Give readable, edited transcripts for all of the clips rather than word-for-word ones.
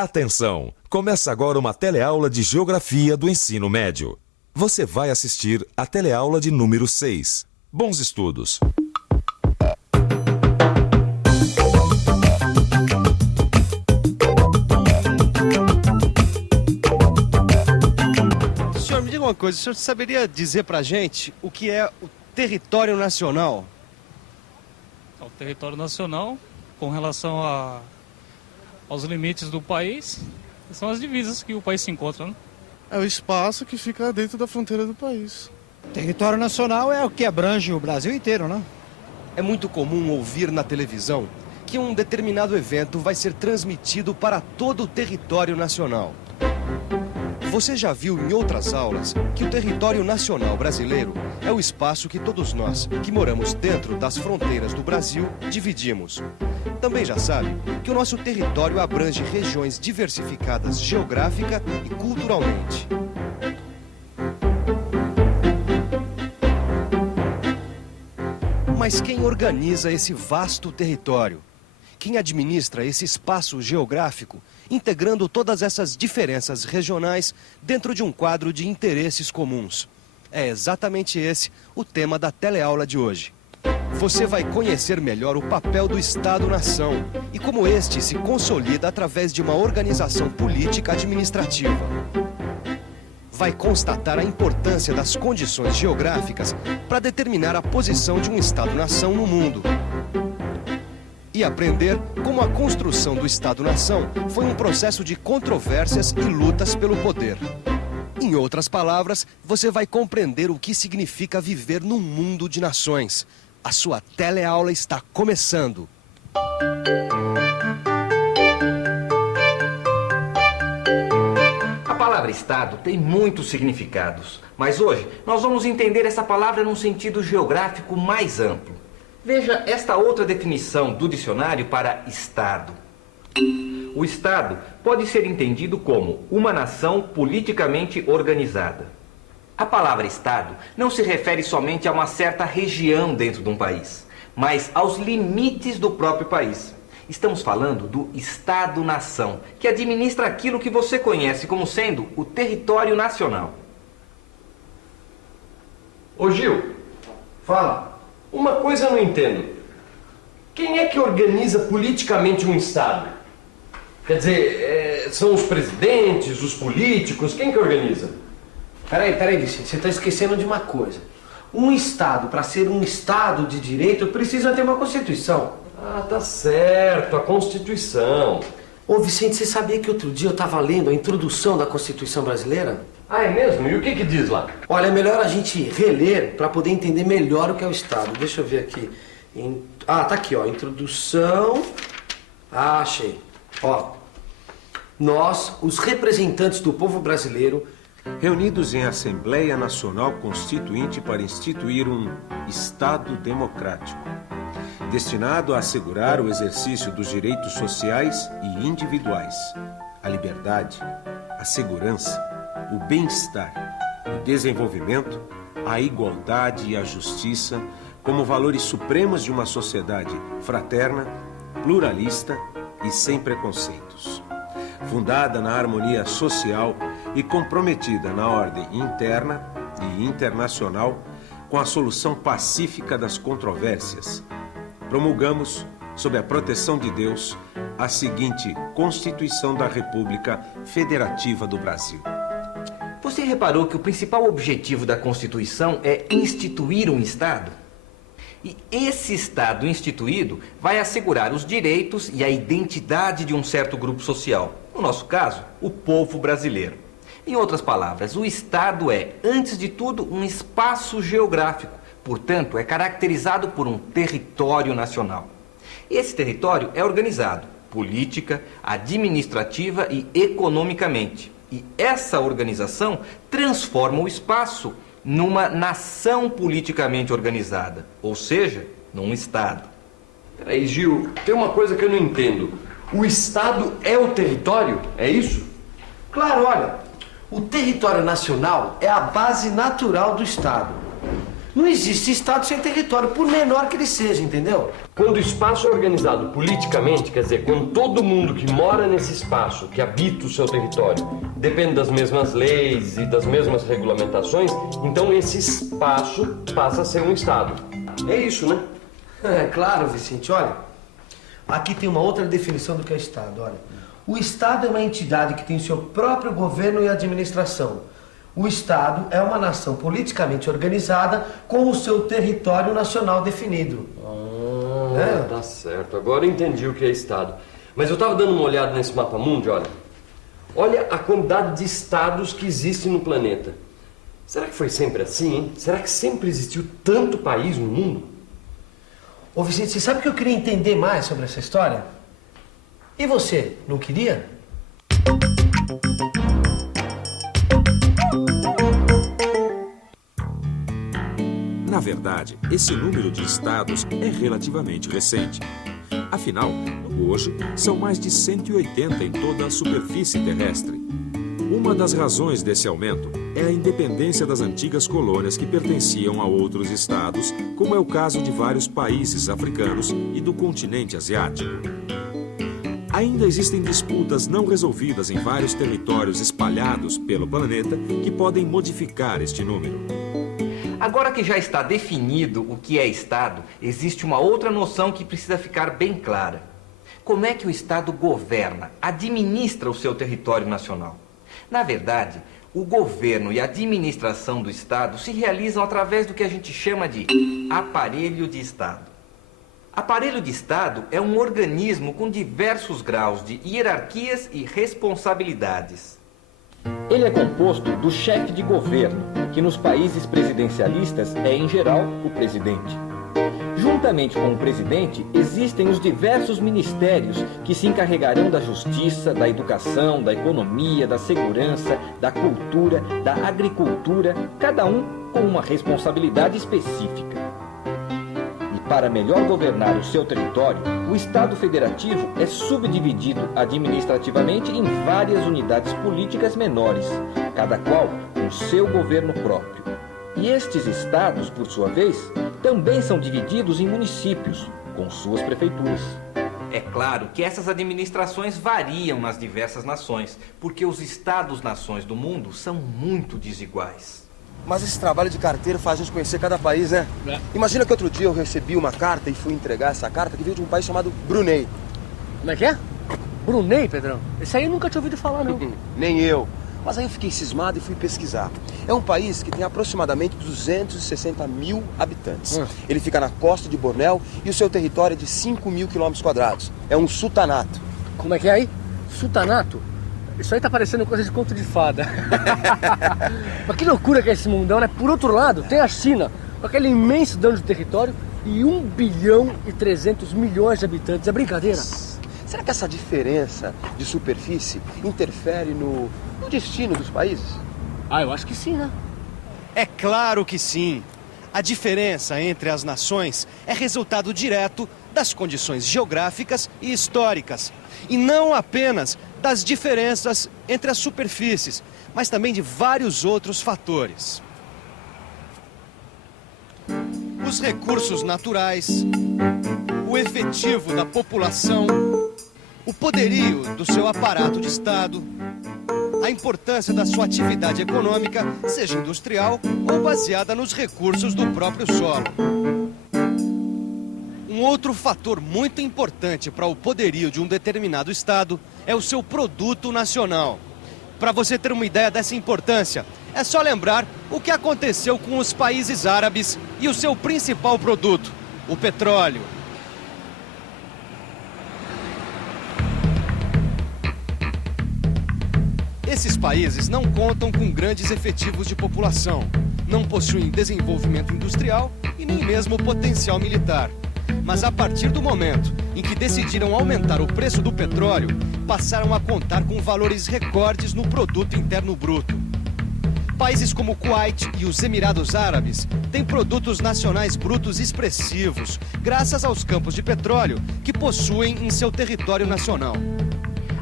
Atenção! Começa agora uma teleaula de Geografia do Ensino Médio. Você vai assistir a teleaula de número 6. Bons estudos! Senhor, me diga uma coisa, o senhor saberia dizer pra gente o que é o território nacional? O território nacional, com relação aos limites do país, são as divisas que o país se encontra, né? É o espaço que fica dentro da fronteira do país. Território nacional é o que abrange o Brasil inteiro, né? É muito comum ouvir na televisão que um determinado evento vai ser transmitido para todo o território nacional. Você já viu em outras aulas que o território nacional brasileiro é o espaço que todos nós, que moramos dentro das fronteiras do Brasil, dividimos. Também já sabe que o nosso território abrange regiões diversificadas geográfica e culturalmente. Mas quem organiza esse vasto território? Quem administra esse espaço geográfico, integrando todas essas diferenças regionais dentro de um quadro de interesses comuns? É exatamente esse o tema da teleaula de hoje. Você vai conhecer melhor o papel do Estado-nação e como este se consolida através de uma organização política administrativa. Vai constatar a importância das condições geográficas para determinar a posição de um Estado-nação no mundo. E aprender como a construção do Estado-nação foi um processo de controvérsias e lutas pelo poder. Em outras palavras, você vai compreender o que significa viver num mundo de nações. A sua teleaula está começando. A palavra Estado tem muitos significados, mas hoje nós vamos entender essa palavra num sentido geográfico mais amplo. Veja esta outra definição do dicionário para Estado. O Estado pode ser entendido como uma nação politicamente organizada. A palavra Estado não se refere somente a uma certa região dentro de um país, mas aos limites do próprio país. Estamos falando do Estado-nação, que administra aquilo que você conhece como sendo o território nacional. Ô Gil, fala. Uma coisa eu não entendo. Quem é que organiza politicamente um Estado? Quer dizer, são os presidentes, os políticos? Quem que organiza? Peraí, Vicente, você está esquecendo de uma coisa. Um Estado, para ser um Estado de direito, precisa ter uma Constituição. Ah, tá certo, a Constituição. Ô Vicente, você sabia que outro dia eu estava lendo a introdução da Constituição brasileira? Ah, é mesmo? E o que diz lá? Olha, é melhor a gente reler para poder entender melhor o que é o Estado. Deixa eu ver aqui. Ah, tá aqui, ó. Introdução. Ah, achei. Ó. Nós, os representantes do povo brasileiro, reunidos em Assembleia Nacional Constituinte para instituir um Estado democrático, destinado a assegurar o exercício dos direitos sociais e individuais, a liberdade, a segurança, o bem-estar, o desenvolvimento, a igualdade e a justiça como valores supremos de uma sociedade fraterna, pluralista e sem preconceitos, fundada na harmonia social e comprometida na ordem interna e internacional com a solução pacífica das controvérsias. Promulgamos, sob a proteção de Deus, a seguinte Constituição da República Federativa do Brasil. Você reparou que o principal objetivo da Constituição é instituir um Estado? E esse Estado instituído vai assegurar os direitos e a identidade de um certo grupo social. No nosso caso, o povo brasileiro. Em outras palavras, o Estado é, antes de tudo, um espaço geográfico. Portanto, é caracterizado por um território nacional. Esse território é organizado política, administrativa e economicamente. E essa organização transforma o espaço numa nação politicamente organizada, ou seja, num Estado. Peraí, Gil, tem uma coisa que eu não entendo. O Estado é o território? É isso? claro, olha, o território nacional é a base natural do Estado. Não existe Estado sem território, por menor que ele seja, entendeu? Quando o espaço é organizado politicamente, quer dizer, quando todo mundo que mora nesse espaço, que habita o seu território, depende das mesmas leis e das mesmas regulamentações, então esse espaço passa a ser um Estado. É isso, né? É claro, Vicente. Olha, aqui tem uma outra definição do que é Estado. Olha, o Estado é uma entidade que tem seu próprio governo e administração. O Estado é uma nação politicamente organizada com o seu território nacional definido. Tá certo. Agora eu entendi o que é Estado. Mas eu estava dando uma olhada nesse mapa-mundi, olha. Olha a quantidade de estados que existem no planeta. Será que foi sempre assim, hein? Será que sempre existiu tanto país no mundo? Ô Vicente, você sabe que eu queria entender mais sobre essa história? E você, não queria? Na verdade, esse número de estados é relativamente recente. Afinal, hoje são mais de 180 em toda a superfície terrestre. Uma das razões desse aumento é a independência das antigas colônias que pertenciam a outros estados, como é o caso de vários países africanos e do continente asiático. Ainda existem disputas não resolvidas em vários territórios espalhados pelo planeta que podem modificar este número. Agora que já está definido o que é Estado, existe uma outra noção que precisa ficar bem clara. Como é que o Estado governa, administra o seu território nacional? Na verdade, o governo e a administração do Estado se realizam através do que a gente chama de aparelho de Estado. Aparelho de Estado é um organismo com diversos graus de hierarquias e responsabilidades. Ele é composto do chefe de governo, que nos países presidencialistas é, em geral, o presidente. Juntamente com o presidente, existem os diversos ministérios que se encarregarão da justiça, da educação, da economia, da segurança, da cultura, da agricultura, cada um com uma responsabilidade específica. E para melhor governar o seu território, o Estado Federativo é subdividido administrativamente em várias unidades políticas menores, cada qual com seu governo próprio. E estes estados, por sua vez, também são divididos em municípios, com suas prefeituras. É claro que essas administrações variam nas diversas nações, porque os estados-nações do mundo são muito desiguais. Mas esse trabalho de carteiro faz a gente conhecer cada país, né? Imagina que outro dia eu recebi uma carta e fui entregar essa carta que veio de um país chamado Brunei. Como é que é? Brunei, Pedrão? Esse aí eu nunca tinha ouvido falar, não. Nem eu. Mas aí eu fiquei cismado e fui pesquisar. É um país que tem aproximadamente 260 mil habitantes. Ele fica na costa de Bornéu e o seu território é de 5 mil quilômetros quadrados. É um sultanato. Como é que é aí? Sultanato? Isso aí tá parecendo coisa de conto de fada. Mas que loucura que é esse mundão, né? Por outro lado, tem a China, com aquele imenso dano de território e 1 bilhão e 300 milhões de habitantes. É brincadeira? Será que essa diferença de superfície interfere no destino dos países? Ah, eu acho que sim, né? É claro que sim. A diferença entre as nações é resultado direto das condições geográficas e históricas. E não apenas das diferenças entre as superfícies, mas também de vários outros fatores. Os recursos naturais, o efetivo da população, o poderio do seu aparato de Estado, a importância da sua atividade econômica, seja industrial ou baseada nos recursos do próprio solo. Um outro fator muito importante para o poderio de um determinado Estado é o seu produto nacional. Para você ter uma ideia dessa importância, é só lembrar o que aconteceu com os países árabes e o seu principal produto, o petróleo. Esses países não contam com grandes efetivos de população, não possuem desenvolvimento industrial e nem mesmo potencial militar. Mas a partir do momento em que decidiram aumentar o preço do petróleo, passaram a contar com valores recordes no produto interno bruto. Países como o Kuwait e os Emirados Árabes têm produtos nacionais brutos expressivos, graças aos campos de petróleo que possuem em seu território nacional.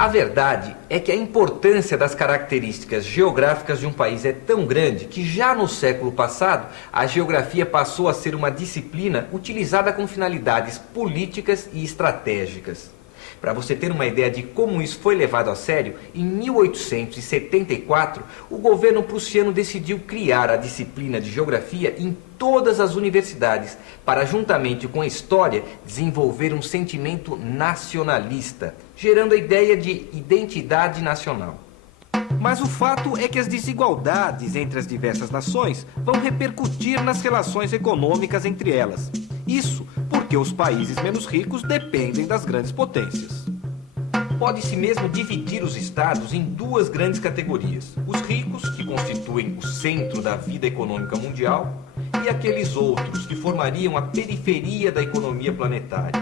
A verdade é que a importância das características geográficas de um país é tão grande que já no século passado a geografia passou a ser uma disciplina utilizada com finalidades políticas e estratégicas. Para você ter uma ideia de como isso foi levado a sério, em 1874, o governo prussiano decidiu criar a disciplina de geografia em todas as universidades, para, juntamente com a história, desenvolver um sentimento nacionalista, gerando a ideia de identidade nacional. Mas o fato é que as desigualdades entre as diversas nações vão repercutir nas relações econômicas entre elas. Isso porque os países menos ricos dependem das grandes potências. Pode-se mesmo dividir os estados em duas grandes categorias. Os ricos, que constituem o centro da vida econômica mundial, e aqueles outros que formariam a periferia da economia planetária.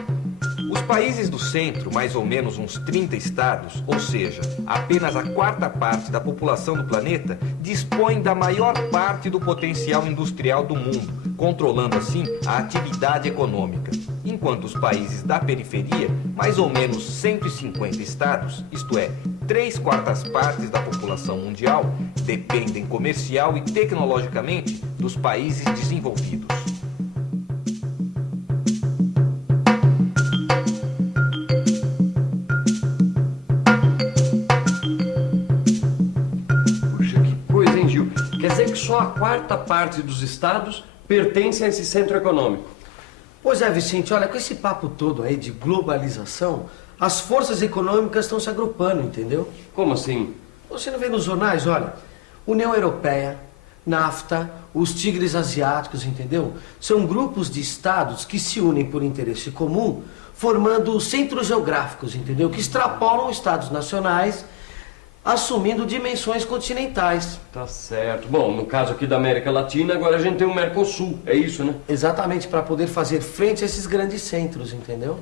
Os países do centro, mais ou menos uns 30 estados, ou seja, apenas a quarta parte da população do planeta, dispõem da maior parte do potencial industrial do mundo, controlando assim a atividade econômica. Enquanto os países da periferia, mais ou menos 150 estados, isto é, 3/4 partes da população mundial, dependem comercial e tecnologicamente dos países desenvolvidos. Puxa, que coisa, hein, Gil? Quer dizer que só a quarta parte dos estados pertence a esse centro econômico. Pois é, Vicente, olha, com esse papo todo aí de globalização, as forças econômicas estão se agrupando, entendeu? Como assim? Você não vê nos jornais, olha, União Europeia, NAFTA, os tigres asiáticos, entendeu? São grupos de estados que se unem por interesse comum, formando centros geográficos, entendeu? Que extrapolam estados nacionais, assumindo dimensões continentais. Tá certo. Bom, no caso aqui da América Latina, agora a gente tem o Mercosul, é isso, né? Exatamente, para poder fazer frente a esses grandes centros, entendeu?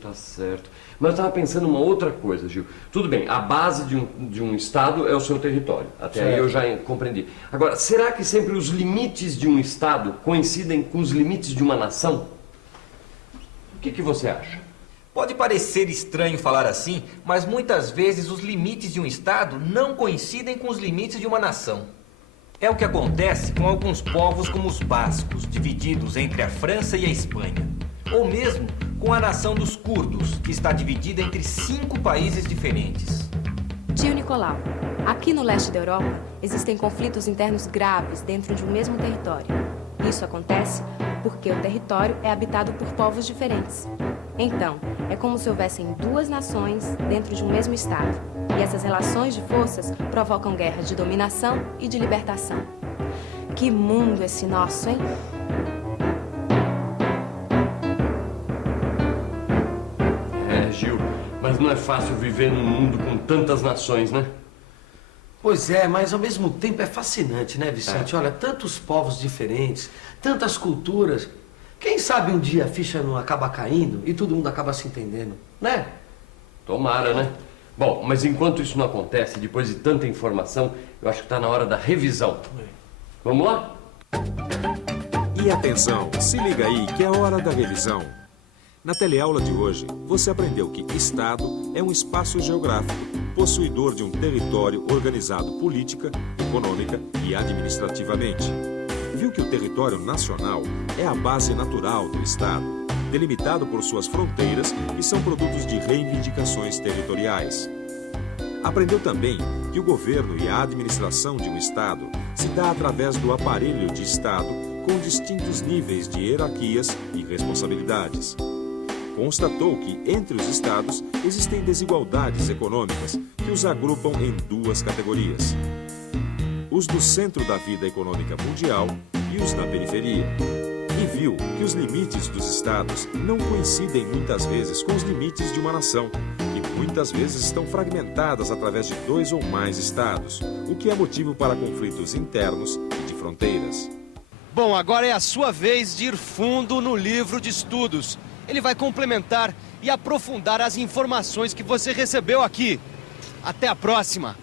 Tá certo. Mas eu estava pensando uma outra coisa, Gil. Tudo bem, a base de um estado é o seu território. Até aí eu já compreendi. Agora, será que sempre os limites de um estado coincidem com os limites de uma nação? O que você acha? Pode parecer estranho falar assim, mas muitas vezes os limites de um estado não coincidem com os limites de uma nação. É o que acontece com alguns povos como os bascos, divididos entre a França e a Espanha. Ou mesmo com a nação dos curdos, que está dividida entre 5 países diferentes. Tio Nicolau, aqui no leste da Europa existem conflitos internos graves dentro de um mesmo território. Isso acontece porque o território é habitado por povos diferentes. Então, é como se houvessem duas nações dentro de um mesmo estado. E essas relações de forças provocam guerras de dominação e de libertação. Que mundo esse nosso, hein? Gil, mas não é fácil viver num mundo com tantas nações, né? Pois é, mas ao mesmo tempo é fascinante, né, Vicente? Olha, tantos povos diferentes, tantas culturas. Quem sabe um dia a ficha não acaba caindo e todo mundo acaba se entendendo, né? Tomara, né? Bom, mas enquanto isso não acontece, depois de tanta informação, eu acho que está na hora da revisão. Vamos lá? E atenção, se liga aí que é hora da revisão. Na teleaula de hoje, você aprendeu que Estado é um espaço geográfico, possuidor de um território organizado política, econômica e administrativamente. Viu que o território nacional é a base natural do Estado, delimitado por suas fronteiras que são produtos de reivindicações territoriais. Aprendeu também que o governo e a administração de um Estado se dá através do aparelho de Estado com distintos níveis de hierarquias e responsabilidades. Constatou que, entre os estados, existem desigualdades econômicas que os agrupam em duas categorias: os do centro da vida econômica mundial e os da periferia. E viu que os limites dos estados não coincidem muitas vezes com os limites de uma nação, que muitas vezes estão fragmentadas através de 2 ou mais estados, o que é motivo para conflitos internos e de fronteiras. Bom, agora é a sua vez de ir fundo no livro de estudos. Ele vai complementar e aprofundar as informações que você recebeu aqui. Até a próxima!